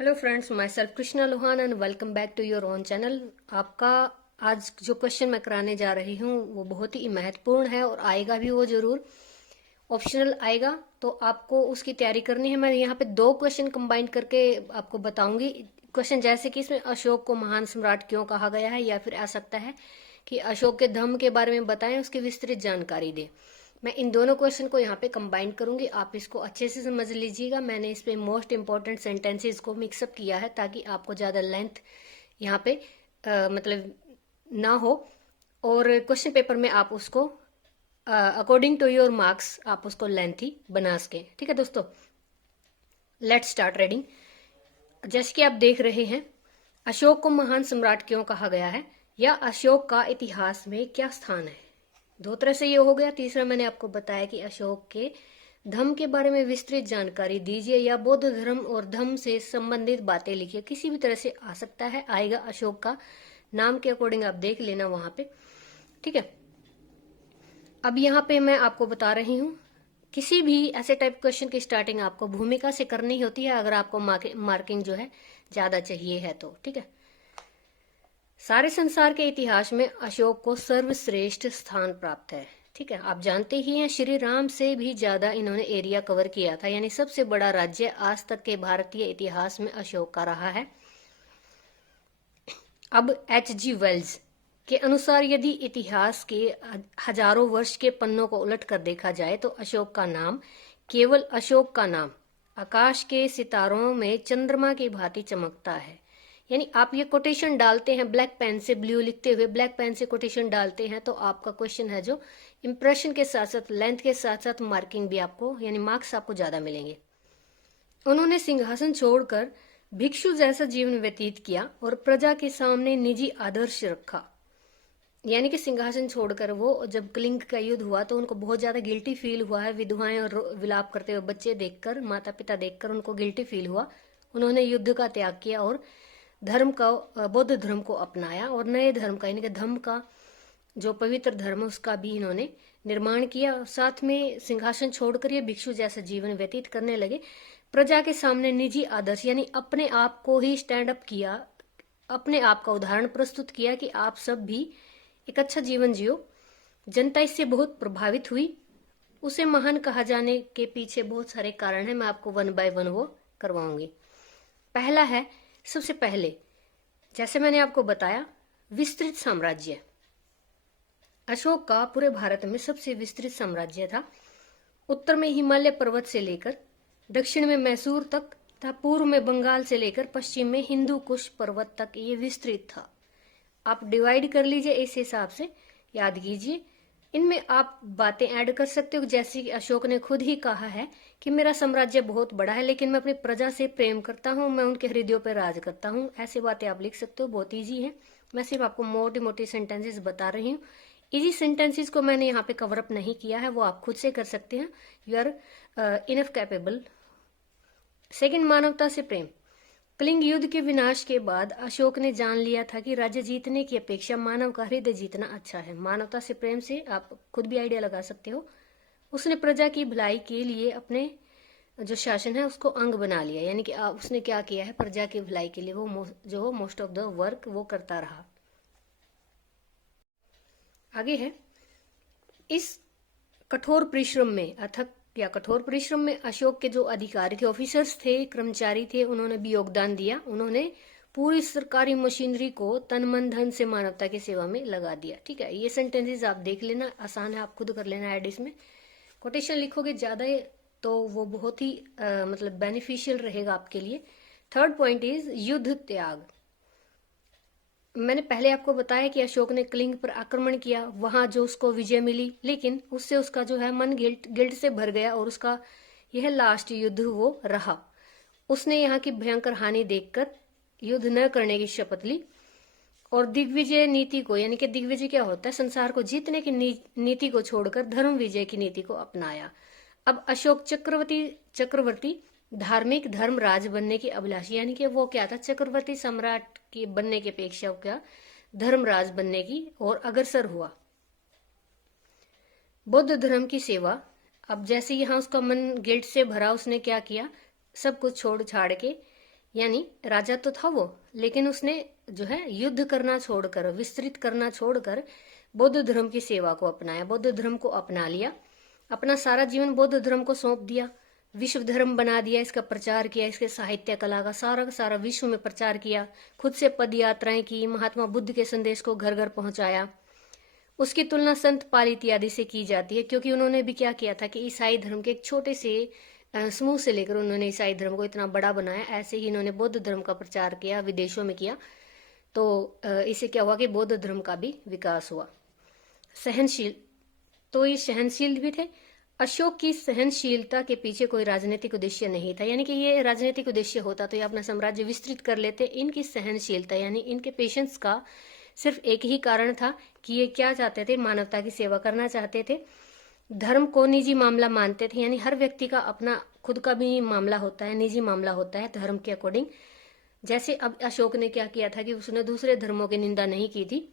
Hello friends, myself Krishna Lohan and welcome back to your own channel. आपका आज जो question मैं कराने जा रही हूँ वो बहुत ही महत्वपूर्ण है और आएगा भी वो जरूर, ऑप्शनल आएगा, तो आपको उसकी तैयारी करनी है। मैं यहाँ पे दो क्वेश्चन कंबाइन करके आपको बताऊंगी। क्वेश्चन जैसे कि इसमें अशोक को महान सम्राट क्यों कहा गया है, या फिर आ सकता है कि अशोक के धम्म के बारे में बताएं, उसकी विस्तृत जानकारी दें। मैं इन दोनों क्वेश्चन को यहाँ पे कंबाइन करूंगी, आप इसको अच्छे से समझ लीजिएगा। मैंने इस पे मोस्ट इंपॉर्टेंट सेंटेंसेस को मिक्सअप किया है ताकि आपको ज़्यादा लेंथ यहाँ पे मतलब ना हो, और क्वेश्चन पेपर में आप उसको अकॉर्डिंग टू योर मार्क्स आप उसको लेंथी बना सकें। ठीक है दोस्तों, लेट्स स्टार्ट रीडिंग। जैसे कि आप देख रहे हैं, अशोक को महान सम्राट क्यों कहा गया है, या अशोक का इतिहास में क्या स्थान है। दो तरह से ये हो गया। तीसरा मैंने आपको बताया कि अशोक के धम्म के बारे में विस्तृत जानकारी दीजिए, या बौद्ध धर्म और धम्म से संबंधित बातें लिखिए। किसी भी तरह से आ सकता है, आएगा अशोक का नाम के अकॉर्डिंग, आप देख लेना वहां पे। ठीक है, अब यहाँ पे मैं आपको बता रही हूँ, किसी भी ऐसे टाइप क्वेश्चन की स्टार्टिंग आपको भूमिका से करनी होती है, अगर आपको मार्किंग जो है ज्यादा चाहिए है तो। ठीक है, सारे संसार के इतिहास में अशोक को सर्वश्रेष्ठ स्थान प्राप्त है। ठीक है, आप जानते ही हैं, श्री राम से भी ज्यादा इन्होंने एरिया कवर किया था, यानी सबसे बड़ा राज्य आज तक के भारतीय इतिहास में अशोक का रहा है। अब H.G. वेल्स के अनुसार यदि इतिहास के हजारों वर्ष के पन्नों को उलट कर देखा जाए तो अशोक का नाम, केवल अशोक का नाम, आकाश के सितारों में चंद्रमा की भांति चमकता है। यानी आप ये कोटेशन डालते हैं ब्लैक पेन से, ब्लू लिखते हुए ब्लैक पेन से कोटेशन डालते हैं, तो आपका क्वेश्चन है जो इंप्रेशन के साथ साथ लेंथ के साथ साथ मार्किंग भी आपको, यानी मार्क्स आपको ज्यादा मिलेंगे। उन्होंने सिंहासन छोड़कर भिक्षु जैसा जीवन व्यतीत किया और प्रजा के सामने निजी आदर्श रखा। यानी कि सिंहासन छोड़कर वो, जब कलिंग का युद्ध हुआ तो उनको बहुत ज्यादा गिल्टी फील हुआ है। विधवाएं और विलाप करते हुए बच्चे देखकर, माता पिता देखकर उनको गिल्टी फील हुआ। उन्होंने युद्ध का त्याग किया और धर्म का, बौद्ध धर्म को अपनाया, और नए धर्म का, यानी कि धम्म का जो पवित्र धर्म, उसका भी इन्होंने निर्माण किया। साथ में सिंहासन छोड़कर ये भिक्षु जैसा जीवन व्यतीत करने लगे। प्रजा के सामने निजी आदर्श, यानी अपने आप को ही स्टैंड अप किया, अपने आप का उदाहरण प्रस्तुत किया कि आप सब भी एक अच्छा जीवन जियो। जनता इससे बहुत प्रभावित हुई। उसे महान कहा जाने के पीछे बहुत सारे कारण हैं, मैं आपको वन बाय वन वो करवाऊंगी। पहला है, सबसे पहले जैसे मैंने आपको बताया, विस्तृत साम्राज्य। अशोक का पूरे भारत में सबसे विस्तृत साम्राज्य था। उत्तर में हिमालय पर्वत से लेकर दक्षिण में मैसूर तक तथा पूर्व में बंगाल से लेकर पश्चिम में हिंदू कुश पर्वत तक ये विस्तृत था। आप डिवाइड कर लीजिए, इस हिसाब से याद कीजिए। इनमें आप बातें ऐड कर सकते हो, जैसे कि अशोक ने खुद ही कहा है कि मेरा साम्राज्य बहुत बड़ा है, लेकिन मैं अपनी प्रजा से प्रेम करता हूँ, मैं उनके हृदयों पर राज करता हूँ। ऐसी बातें आप लिख सकते हो, बहुत ईजी है। मैं सिर्फ आपको मोटी मोटी सेंटेंसेस बता रही हूँ। इजी सेंटेंसेस को मैंने यहाँ पे कवर अप नहीं किया है, वो आप खुद से कर सकते हैं। You are enough capable. Second, मानवता से प्रेम। कलिंग युद्ध के विनाश के बाद अशोक ने जान लिया था कि राज्य जीतने की अपेक्षा मानव का हृदय जीतना अच्छा है। मानवता से प्रेम से आप खुद भी आइडिया लगा सकते हो। उसने प्रजा की भलाई के लिए अपने जो शासन है उसको अंग बना लिया, यानी कि उसने क्या किया है, प्रजा की भलाई के लिए वो जो मोस्ट ऑफ द वर्क वो करता रहा। आगे है, इस कठोर परिश्रम में, अथक या कठोर परिश्रम में अशोक के जो अधिकारी थे, ऑफिसर्स थे, कर्मचारी थे, उन्होंने भी योगदान दिया। उन्होंने पूरी सरकारी मशीनरी को तन मन धन से मानवता की सेवा में लगा दिया। ठीक है, ये सेंटेंसेस आप देख लेना, आसान है, आप खुद कर लेना ऐड। इसमें कोटेशन लिखोगे ज्यादा तो वो बहुत ही मतलब बेनिफिशियल रहेगा आपके लिए। थर्ड पॉइंट इज युद्ध त्याग। मैंने पहले आपको बताया कि अशोक ने कलिंग पर आक्रमण किया, वहां जो उसको विजय मिली, लेकिन उससे उसका जो है मन गिल्ट से भर गया, और उसका यह लास्ट युद्ध वो रहा। उसने यहाँ की भयंकर हानि देखकर युद्ध न करने की शपथ ली और दिग्विजय नीति को, यानी कि दिग्विजय क्या होता है, संसार को जीतने की नीति को छोड़कर धर्म विजय की नीति को अपनाया। अब अशोक चक्रवर्ती धार्मिक धर्मराज बनने की अभिलाषी, यानी कि वो क्या था, चक्रवर्ती सम्राट की बनने की अपेक्षा क्या, धर्मराज बनने की और अग्रसर हुआ। बौद्ध धर्म की सेवा। अब जैसे यहाँ उसका मन गिल्ट से भरा, उसने क्या किया, सब कुछ छोड़ छाड़ के यानी राजा तो था वो, लेकिन उसने जो है युद्ध करना छोड़कर, विस्तृत करना छोड़कर बौद्ध धर्म की सेवा को अपनाया, बौद्ध धर्म को अपना लिया, अपना सारा जीवन बौद्ध धर्म को सौंप दिया, विश्व धर्म बना दिया, इसका प्रचार किया, इसके साहित्य कला का सारा विश्व में प्रचार किया, खुद से पद यात्राएं की, महात्मा बुद्ध के संदेश को घर घर पहुंचाया। उसकी तुलना संत पाल इत्यादि से की जाती है, क्योंकि उन्होंने भी क्या किया था कि ईसाई धर्म के एक छोटे से समूह से लेकर उन्होंने ईसाई धर्म को इतना बड़ा बनाया। ऐसे ही इन्होंने बौद्ध धर्म का प्रचार किया, विदेशों में किया, तो इससे क्या हुआ कि बौद्ध धर्म का भी विकास हुआ। सहनशील, तो ये सहनशील भी थे। अशोक की सहनशीलता के पीछे कोई राजनीतिक उद्देश्य नहीं था, यानी कि ये राजनीतिक उद्देश्य होता तो ये अपना साम्राज्य विस्तृत कर लेते। इनकी सहनशीलता यानी इनके पेशेंस का सिर्फ एक ही कारण था कि ये क्या चाहते थे, मानवता की सेवा करना चाहते थे। धर्म को निजी मामला मानते थे, यानी हर व्यक्ति का अपना खुद का भी मामला होता है, निजी मामला होता है धर्म के अकॉर्डिंग। जैसे अब अशोक ने क्या किया था कि उसने दूसरे धर्मों की निंदा नहीं की थी।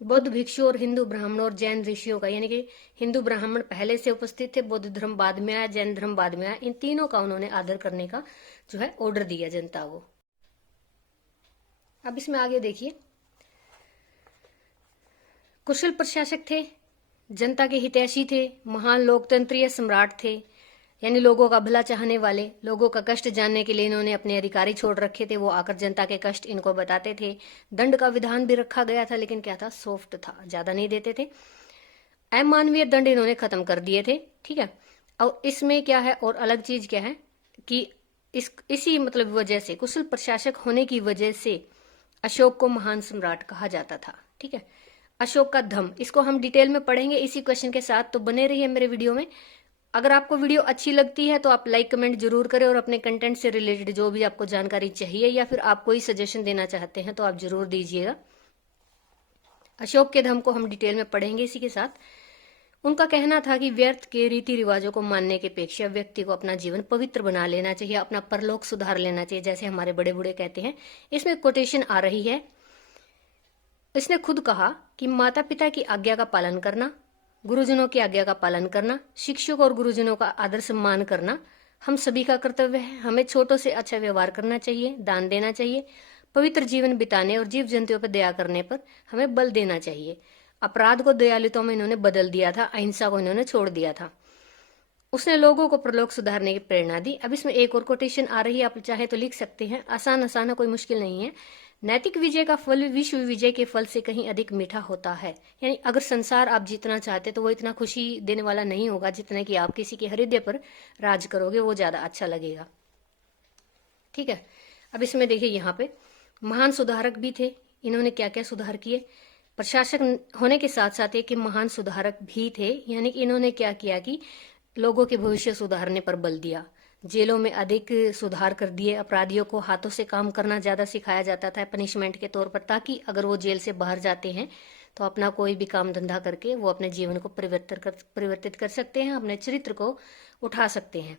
बौद्ध भिक्षु और हिंदू ब्राह्मणों और जैन ऋषियों का, यानी कि हिंदू ब्राह्मण पहले से उपस्थित थे, बौद्ध धर्म बाद में आया, जैन धर्म बाद में आया, इन तीनों का उन्होंने आदर करने का जो है ऑर्डर दिया जनता को। अब इसमें आगे देखिए, कुशल प्रशासक थे, जनता के हितैषी थे, महान लोकतंत्रीय सम्राट थे, यानी लोगों का भला चाहने वाले। लोगों का कष्ट जानने के लिए इन्होंने अपने अधिकारी छोड़ रखे थे, वो आकर जनता के कष्ट इनको बताते थे। दंड का विधान भी रखा गया था, लेकिन क्या था, सॉफ्ट था, ज्यादा नहीं देते थे। अमानवीय दंड इन्होंने खत्म कर दिए थे, ठीक है। और इसमें क्या है, और अलग चीज क्या है कि इसी मतलब वजह से, कुशल प्रशासक होने की वजह से अशोक को महान सम्राट कहा जाता था, ठीक है। अशोक का धम्म, इसको हम डिटेल में पढ़ेंगे इसी क्वेश्चन के साथ, तो बने रहिए मेरे वीडियो में। अगर आपको वीडियो अच्छी लगती है तो आप लाइक कमेंट जरूर करें, और अपने कंटेंट से रिलेटेड जो भी आपको जानकारी चाहिए या फिर आप कोई सजेशन देना चाहते हैं तो आप जरूर दीजिएगा। अशोक के धम्म को हम डिटेल में पढ़ेंगे इसी के साथ। उनका कहना था कि व्यर्थ के रीति रिवाजों को मानने की अपेक्षा व्यक्ति को अपना जीवन पवित्र बना लेना चाहिए, अपना परलोक सुधार लेना चाहिए, जैसे हमारे बड़े बूढ़े कहते हैं। इसमें कोटेशन आ रही है, इसने खुद कहा कि माता पिता की आज्ञा का पालन करना, गुरुजनों की आज्ञा का पालन करना, शिक्षक और गुरुजनों का आदर सम्मान करना हम सभी का कर्तव्य है। हमें छोटों से अच्छा व्यवहार करना चाहिए, दान देना चाहिए, पवित्र जीवन बिताने और जीव जंतुओं पर दया करने पर हमें बल देना चाहिए। अपराध को दयालुता में इन्होंने बदल दिया था, अहिंसा को इन्होंने छोड़ दिया था। उसने लोगों को प्रलोक सुधारने की प्रेरणा दी। अब इसमें एक और कोटेशन आ रही है, आप चाहे तो लिख सकते हैं, आसान आसान है, कोई मुश्किल नहीं है। नैतिक विजय का फल विश्व विजय के फल से कहीं अधिक मीठा होता है। यानी अगर संसार आप जीतना चाहते तो वो इतना खुशी देने वाला नहीं होगा जितना कि आप किसी के हृदय पर राज करोगे, वो ज्यादा अच्छा लगेगा, ठीक है। अब इसमें देखिए, यहाँ पे महान सुधारक भी थे। इन्होंने क्या क्या सुधार किए, प्रशासक होने के साथ साथ एक महान सुधारक भी थे। यानी कि इन्होंने क्या किया कि लोगों के भविष्य सुधारने पर बल दिया, जेलों में अधिक सुधार कर दिए, अपराधियों को हाथों से काम करना ज्यादा सिखाया जाता था पनिशमेंट के तौर पर, ताकि अगर वो जेल से बाहर जाते हैं तो अपना कोई भी काम धंधा करके वो अपने जीवन को परिवर्तित कर सकते हैं, अपने चरित्र को उठा सकते हैं।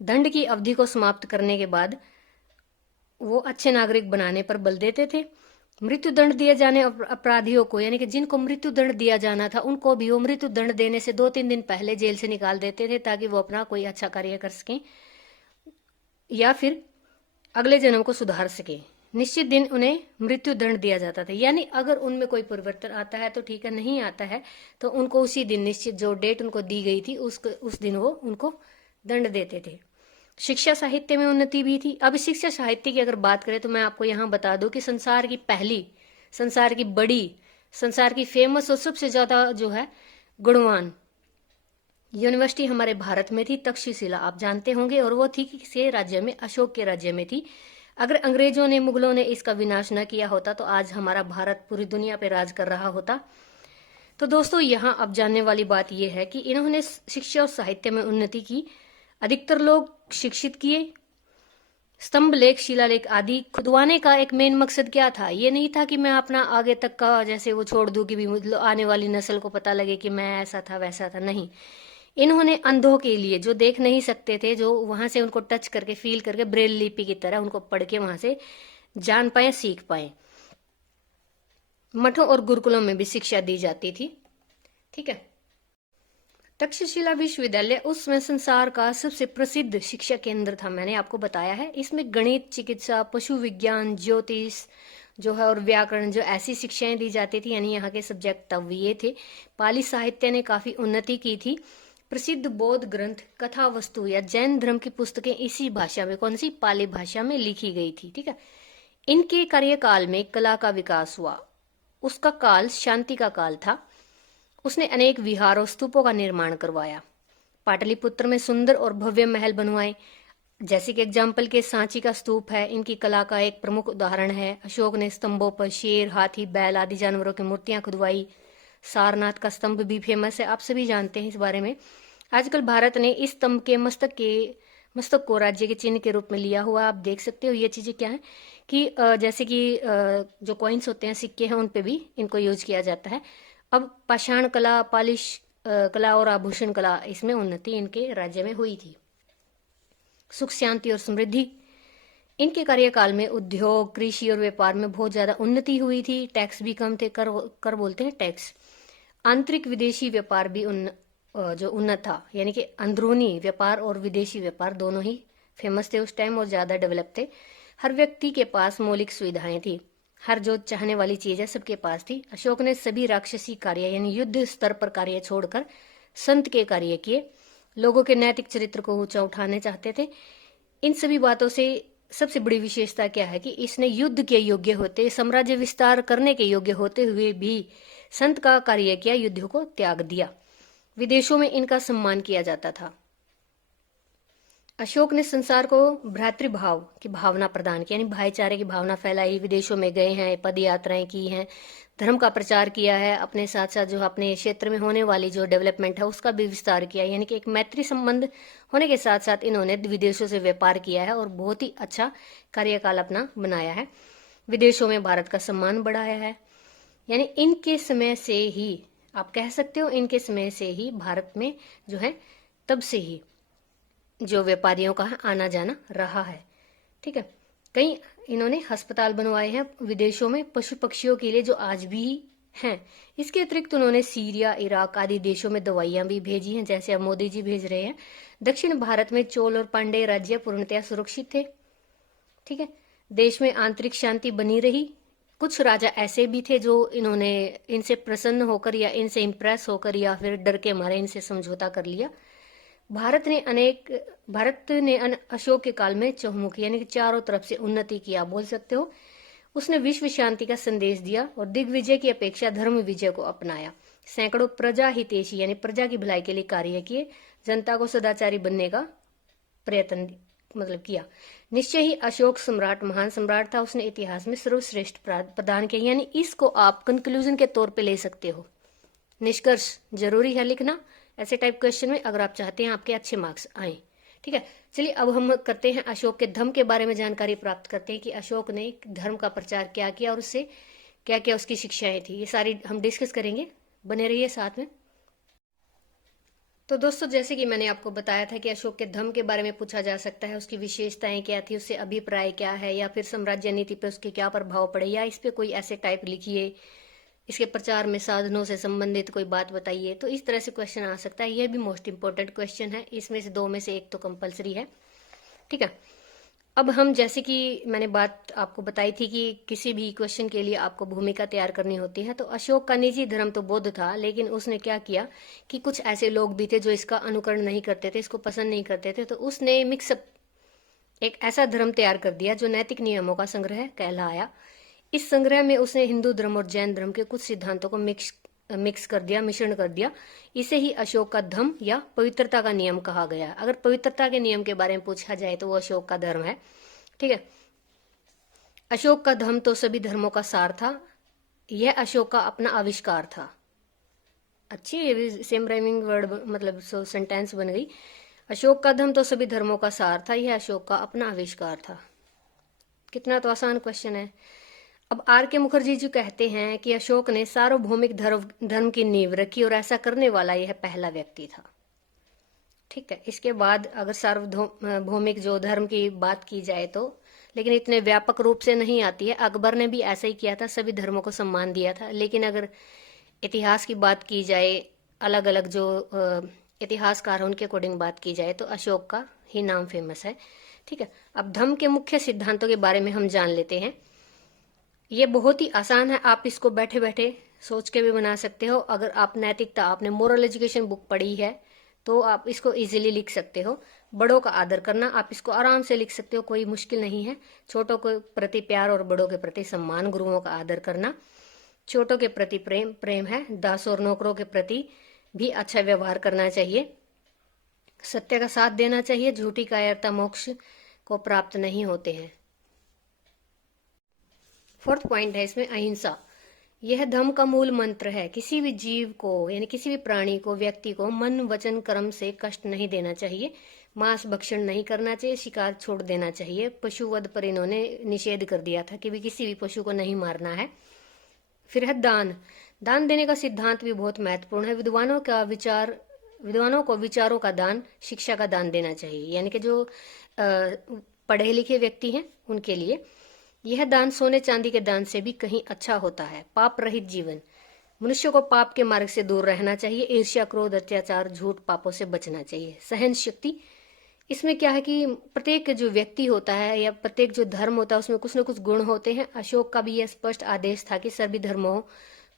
दंड की अवधि को समाप्त करने के बाद वो अच्छे नागरिक बनाने पर बल देते थे। मृत्यु दंड दिए जाने अपराधियों को, यानी कि जिनको मृत्यु दंड दिया जाना था, उनको भी वो मृत्यु दंड देने से 2-3 दिन पहले जेल से निकाल देते थे, ताकि वो अपना कोई अच्छा कार्य कर सकें या फिर अगले जन्म को सुधार सके। निश्चित दिन उन्हें मृत्यु दंड दिया जाता था, यानी अगर उनमें कोई परिवर्तन आता है तो ठीक है, नहीं आता है तो उनको उसी दिन, निश्चित जो डेट उनको दी गई थी उस दिन वो उनको दंड देते थे। शिक्षा साहित्य में उन्नति भी थी। अब शिक्षा साहित्य की अगर बात करें तो मैं आपको यहाँ बता दूं कि संसार की पहली, संसार की बड़ी, संसार की फेमस और सबसे ज्यादा जो है गुणवान यूनिवर्सिटी हमारे भारत में थी, तक्षशिला, आप जानते होंगे, और वो थी किसके राज्य में, अशोक के राज्य में थी। अगर अंग्रेजों ने, मुगलों ने इसका विनाश न किया होता तो आज हमारा भारत पूरी दुनिया पे राज कर रहा होता। तो दोस्तों, यहाँ अब जानने वाली बात यह है कि इन्होंने शिक्षा और साहित्य में उन्नति की, अधिकतर लोग शिक्षित किए। स्तंभ लेख, शिलालेख आदि खुदवाने का एक मेन मकसद क्या था, ये नहीं था कि मैं अपना आगे तक का जैसे वो छोड़ दूं कि भी आने वाली नस्ल को पता लगे कि मैं ऐसा था वैसा था, नहीं। इन्होंने अंधों के लिए, जो देख नहीं सकते थे, जो वहां से उनको टच करके, फील करके, ब्रेल लिपि की तरह उनको पढ़ के वहां से जान पाए, सीख पाए। मठों और गुरुकुलों में भी शिक्षा दी जाती थी, ठीक है। तक्षशिला विश्वविद्यालय उस समय संसार का सबसे प्रसिद्ध शिक्षा केंद्र था, मैंने आपको बताया है। इसमें गणित, चिकित्सा, पशु विज्ञान, ज्योतिष जो है और व्याकरण जो ऐसी शिक्षाएं दी जाती थी, यानी यहाँ के सब्जेक्ट तब ये थे। पाली साहित्य ने काफी उन्नति की थी। प्रसिद्ध बौद्ध ग्रंथ, कथा वस्तु या जैन धर्म की पुस्तकें इसी भाषा में, कौन सी, पाली भाषा में लिखी गई थी। ठीक है। इनके कार्यकाल में कला का विकास हुआ। उसका काल शांति का काल था। उसने अनेक विहार और स्तूपों का निर्माण करवाया। पाटलिपुत्र में सुंदर और भव्य महल बनवाए, जैसे कि एग्जाम्पल के सांची का स्तूप है, इनकी कला का एक प्रमुख उदाहरण है। अशोक ने स्तंभों पर शेर, हाथी, बैल आदि जानवरों की मूर्तियां खुदवाई। सारनाथ का स्तंभ भी फेमस है, आप सभी जानते हैं इस बारे में। आजकल भारत ने इस स्तंभ के मस्तक को राज्य के चिन्ह के रूप में लिया हुआ, आप देख सकते हो। ये चीजें क्या है कि जैसे कि जो कॉइन्स होते हैं, सिक्के हैं, उन पे भी इनको यूज किया जाता है। अब पाषाण कला, पालिश कला और आभूषण कला, इसमें उन्नति इनके राज्य में हुई थी। सुख, शांति और समृद्धि, इनके कार्यकाल में उद्योग, कृषि और व्यापार में बहुत ज्यादा उन्नति हुई थी। टैक्स भी कम थे, कर बोलते हैं टैक्स। आंतरिक विदेशी व्यापार भी जो उन्नत था, यानी कि अंदरूनी व्यापार और विदेशी व्यापार दोनों ही फेमस थे उस टाइम और ज्यादा डेवलप थे। हर व्यक्ति के पास मौलिक सुविधाएं थी। हर जो चाहने वाली चीज है सबके पास थी। अशोक ने सभी राक्षसी कार्य यानी युद्ध स्तर पर कार्य छोड़कर संत के कार्य किए। लोगों के नैतिक चरित्र को ऊंचा उठाने चाहते थे। इन सभी बातों से सबसे बड़ी विशेषता क्या है कि इसने युद्ध के योग्य होते, साम्राज्य विस्तार करने के योग्य होते हुए भी संत का कार्य किया, युद्ध को त्याग दिया। विदेशों में इनका सम्मान किया जाता था। अशोक ने संसार को भ्रातृभाव की भावना प्रदान की, यानी भाईचारे की भावना फैलाई। विदेशों में गए हैं, पद यात्राएं की हैं, धर्म का प्रचार किया है, अपने साथ साथ जो अपने क्षेत्र में होने वाली जो डेवलपमेंट है उसका भी विस्तार किया। यानी कि एक मैत्री संबंध होने के साथ साथ इन्होंने विदेशों से व्यापार किया है और बहुत ही अच्छा कार्यकाल अपना बनाया है। विदेशों में भारत का सम्मान बढ़ाया है। यानी इनके समय से ही, आप कह सकते हो इनके समय से ही भारत में जो है तब से ही जो व्यापारियों का आना जाना रहा है। ठीक है। कई इन्होंने अस्पताल बनवाए हैं विदेशों में पशु पक्षियों के लिए, जो आज भी हैं। इसके अतिरिक्त उन्होंने सीरिया, इराक आदि देशों में दवाइयां भी भेजी हैं, जैसे अब मोदी जी भेज रहे हैं। दक्षिण भारत में चोल और पांडे राज्य पूर्णतया सुरक्षित थे। ठीक है। देश में आंतरिक शांति बनी रही। कुछ राजा ऐसे भी थे जो इन्होंने इनसे प्रसन्न होकर या इनसे इम्प्रेस होकर या फिर डर के मारे इनसे समझौता कर लिया। भारत ने अशोक के काल में चहुमुखी यानी कि चारों तरफ से उन्नति किया, बोल सकते हो। उसने विश्व शांति का संदेश दिया और दिग्विजय की अपेक्षा धर्म विजय को अपनाया। सैकड़ों प्रजा हितैषी यानी प्रजा की भलाई के लिए कार्य किए। जनता को सदाचारी बनने का प्रयत्न किया। निश्चय ही अशोक सम्राट महान सम्राट था। उसने इतिहास में सर्वश्रेष्ठ प्रदान किया। यानी इसको आप कंक्लूजन के तौर पे ले सकते हो। निष्कर्ष जरूरी है लिखना ऐसे टाइप क्वेश्चन में, अगर आप चाहते हैं आपके अच्छे मार्क्स आए। ठीक है। चलिए अब हम करते हैं अशोक के धम्म के बारे में जानकारी प्राप्त करते हैं कि अशोक ने धर्म का प्रचार क्या किया और उससे क्या क्या उसकी शिक्षाएं थी। ये सारी हम डिस्कस करेंगे, बने रहिए साथ में। तो दोस्तों, जैसे कि मैंने आपको बताया था कि अशोक के धम्म के बारे में पूछा जा सकता है, उसकी विशेषताएं क्या थी, उससे अभिप्राय क्या है, या फिर साम्राज्य नीति पे उसके क्या प्रभाव पड़े, या इस पे कोई ऐसे टाइप लिखिए, इसके प्रचार में साधनों से संबंधित कोई बात बताइए। तो इस तरह से क्वेश्चन आ सकता है। यह भी मोस्ट इंपोर्टेंट क्वेश्चन है। इसमें से दो में से एक तो कंपलसरी है। ठीक है। अब हम, जैसे कि मैंने बात आपको बताई थी कि किसी भी क्वेश्चन के लिए आपको भूमिका तैयार करनी होती है, तो अशोक का निजी धर्म तो बौद्ध था, लेकिन उसने क्या किया कि कुछ ऐसे लोग भी थे जो इसका अनुकरण नहीं करते थे, इसको पसंद नहीं करते थे, तो उसने मिक्सअप एक ऐसा धर्म तैयार कर दिया जो नैतिक नियमों का संग्रह कहलाया। इस संग्रह में उसने हिंदू धर्म और जैन धर्म के कुछ सिद्धांतों को मिक्स कर दिया, मिश्रण कर दिया। इसे ही अशोक का धम्म या पवित्रता का नियम कहा गया। अगर पवित्रता के नियम के बारे में पूछा जाए तो वो अशोक का धर्म है। ठीक है। अशोक का धम्म तो सभी धर्मों का सार था। यह अशोक का अपना आविष्कार था। अच्छी, ये भी सेम राइमिंग वर्ड सेंटेंस बन गई। अशोक का धम्म तो सभी धर्मों का सार था, यह अशोक का अपना आविष्कार था। कितना तो आसान क्वेश्चन है। अब आर के मुखर्जी जी कहते हैं कि अशोक ने सार्वभौमिक धर्म की नींव रखी और ऐसा करने वाला यह पहला व्यक्ति था। ठीक है। इसके बाद अगर सार्वभौमिक जो धर्म की बात की जाए तो, लेकिन इतने व्यापक रूप से नहीं आती है। अकबर ने भी ऐसा ही किया था, सभी धर्मों को सम्मान दिया था। लेकिन अगर इतिहास की बात की जाए, अलग अलग जो इतिहासकार है उनके अकॉर्डिंग बात की जाए तो अशोक का ही नाम फेमस है। ठीक है, अब धम्म के मुख्य सिद्धांतों के बारे में हम जान लेते हैं। ये बहुत ही आसान है, आप इसको बैठे बैठे सोच के भी बना सकते हो। अगर आप नैतिकता, आपने मोरल एजुकेशन बुक पढ़ी है तो आप इसको इजीली लिख सकते हो। बड़ों का आदर करना, आप इसको आराम से लिख सकते हो, कोई मुश्किल नहीं है। छोटों के प्रति प्यार और बड़ों के प्रति सम्मान, गुरुओं का आदर करना। छोटों के प्रति प्रेम है। दास और नौकरों के प्रति भी अच्छा व्यवहार करना चाहिए। सत्य का साथ देना चाहिए। झूठी कायरता मोक्ष को प्राप्त नहीं होते हैं। फोर्थ पॉइंट है इसमें अहिंसा। यह धम्म का मूल मंत्र है। किसी भी जीव को यानी किसी भी प्राणी को, व्यक्ति को मन वचन कर्म से कष्ट नहीं देना चाहिए। मांस भक्षण नहीं करना चाहिए। शिकार छोड़ देना चाहिए। पशुवध पर इन्होंने निषेध कर दिया था कि भी किसी भी पशु को नहीं मारना है। फिर है दान। दान देने का सिद्धांत भी बहुत महत्वपूर्ण है। विद्वानों को विचारों का दान, शिक्षा का दान देना चाहिए, यानी कि जो पढ़े लिखे व्यक्ति हैं उनके लिए यह दान सोने चांदी के दान से भी कहीं अच्छा होता है। पाप रहित जीवन। मनुष्य को पाप के मार्ग से दूर रहना चाहिए। ईर्ष्या, क्रोध, अत्याचार, झूठ, पापों से बचना चाहिए। सहन शक्ति। इसमें क्या है कि प्रत्येक जो व्यक्ति होता है या प्रत्येक जो धर्म होता है उसमें कुछ न कुछ गुण होते हैं। अशोक का भी यह स्पष्ट आदेश था कि सभी धर्मों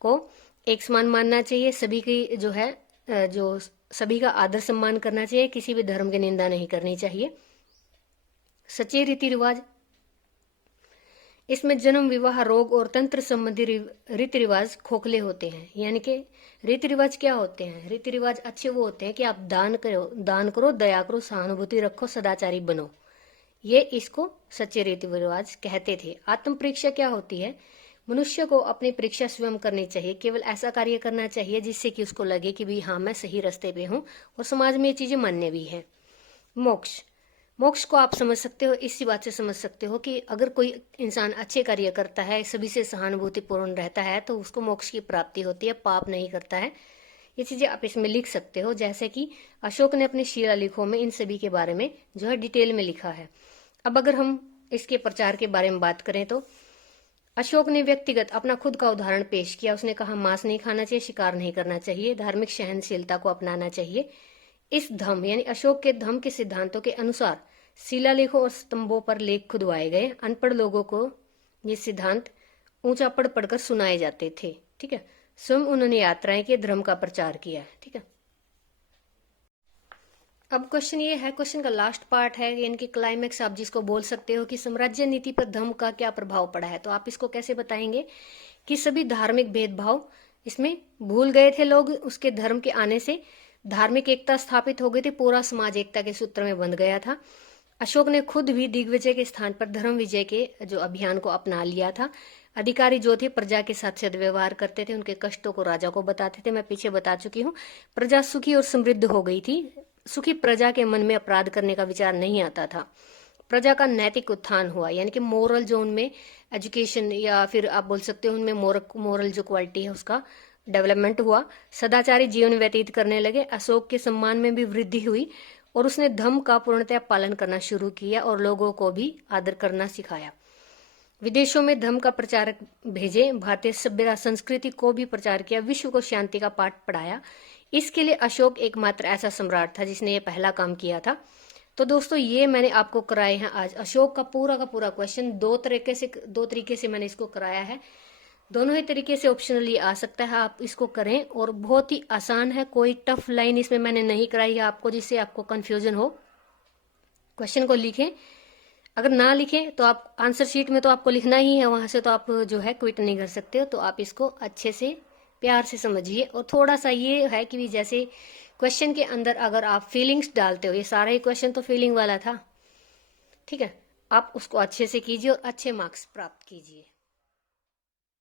को एक समान मानना चाहिए। सभी की जो है जो सभी का आदर सम्मान करना चाहिए। किसी भी धर्म की निंदा नहीं करनी चाहिए। सच्चे रीति रिवाज। इसमें जन्म, विवाह, रोग और तंत्र संबंधी रीति रिवाज खोखले होते हैं। यानी कि रीति रिवाज क्या होते हैं? रीति रिवाज अच्छे वो होते हैं कि आप दान करो, दया करो, सहानुभूति रखो, सदाचारी बनो। ये इसको सच्चे रीति रिवाज कहते थे। आत्म परीक्षा क्या होती है? मनुष्य को अपनी परीक्षा स्वयं करनी चाहिए। केवल ऐसा कार्य करना चाहिए जिससे कि उसको लगे कि भी हाँ मैं सही रास्ते पे हूँ और समाज में ये चीजें मान्य भी है। मोक्ष। मोक्ष को आप समझ सकते हो, इसी बात से समझ सकते हो कि अगर कोई इंसान अच्छे कार्य करता है, सभी से सहानुभूतिपूर्ण रहता है तो उसको मोक्ष की प्राप्ति होती है, पाप नहीं करता है। ये चीजें आप इसमें लिख सकते हो, जैसे कि अशोक ने अपने शिलालेखों में इन सभी के बारे में जो है डिटेल में लिखा है। अब अगर हम इसके प्रचार के बारे में बात करें तो अशोक ने व्यक्तिगत अपना खुद का उदाहरण पेश किया। उसने कहा मांस नहीं खाना चाहिए, शिकार नहीं करना चाहिए, धार्मिक सहनशीलता को अपनाना चाहिए। इस धम्म यानी अशोक के धम्म के सिद्धांतों के अनुसार शिलालेखों और स्तंभों पर लेख खुदवाए गए। अनपढ़ लोगों को ये सिद्धांत ऊंचा पढ़ पढ़कर सुनाए जाते थे। ठीक है, स्वयं उन्होंने यात्राएं की, धर्म का प्रचार किया। ठीक है, अब क्वेश्चन ये है, क्वेश्चन का लास्ट पार्ट है यानी कि क्लाइमेक्स आप जिसको बोल सकते हो कि साम्राज्य नीति पर धम्म का क्या प्रभाव पड़ा है। तो आप इसको कैसे बताएंगे कि सभी धार्मिक भेदभाव इसमें भूल गए थे लोग। उसके धर्म के आने से धार्मिक एकता स्थापित हो गई थी, पूरा समाज एकता के सूत्र में बंध गया था। अशोक ने खुद भी दिग्विजय के स्थान पर धर्म विजय के जो अभियान को अपना लिया था। अधिकारी जो थे प्रजा के साथ सद्व्यवहार करते थे, उनके कष्टों को राजा को बताते थे। मैं पीछे बता चुकी हूँ, प्रजा सुखी और समृद्ध हो गई थी। सुखी प्रजा के मन में अपराध करने का विचार नहीं आता था। प्रजा का नैतिक उत्थान हुआ, यानी कि मोरल जो उनमें एजुकेशन या फिर आप बोल सकते हो उनमें मोरल जो क्वालिटी है उसका डेवलपमेंट हुआ। सदाचारी जीवन व्यतीत करने लगे। अशोक के सम्मान में भी वृद्धि हुई और उसने धम्म का पूर्णतः पालन करना शुरू किया और लोगों को भी आदर करना सिखाया। विदेशों में धम्म का प्रचारक भेजे, भारतीय सभ्यता संस्कृति को भी प्रचार किया, विश्व को शांति का पाठ पढ़ाया। इसके लिए अशोक एकमात्र ऐसा सम्राट था जिसने ये पहला काम किया था। तो दोस्तों ये मैंने आपको कराए हैं आज अशोक का पूरा क्वेश्चन। दो तरीके से मैंने इसको कराया है। दोनों ही तरीके से ऑप्शनली आ सकता है, आप इसको करें और बहुत ही आसान है। कोई टफ लाइन इसमें मैंने नहीं कराई है आपको जिससे आपको कंफ्यूजन हो। क्वेश्चन को लिखें, अगर ना लिखें तो आप आंसर शीट में तो आपको लिखना ही है, वहां से तो आप जो है क्विट नहीं कर सकते हो। तो आप इसको अच्छे से प्यार से समझिए। और थोड़ा सा ये है कि जैसे क्वेश्चन के अंदर अगर आप फीलिंग्स डालते हो, ये सारा ही क्वेश्चन तो फीलिंग वाला था, ठीक है, आप उसको अच्छे से कीजिए और अच्छे मार्क्स प्राप्त कीजिए।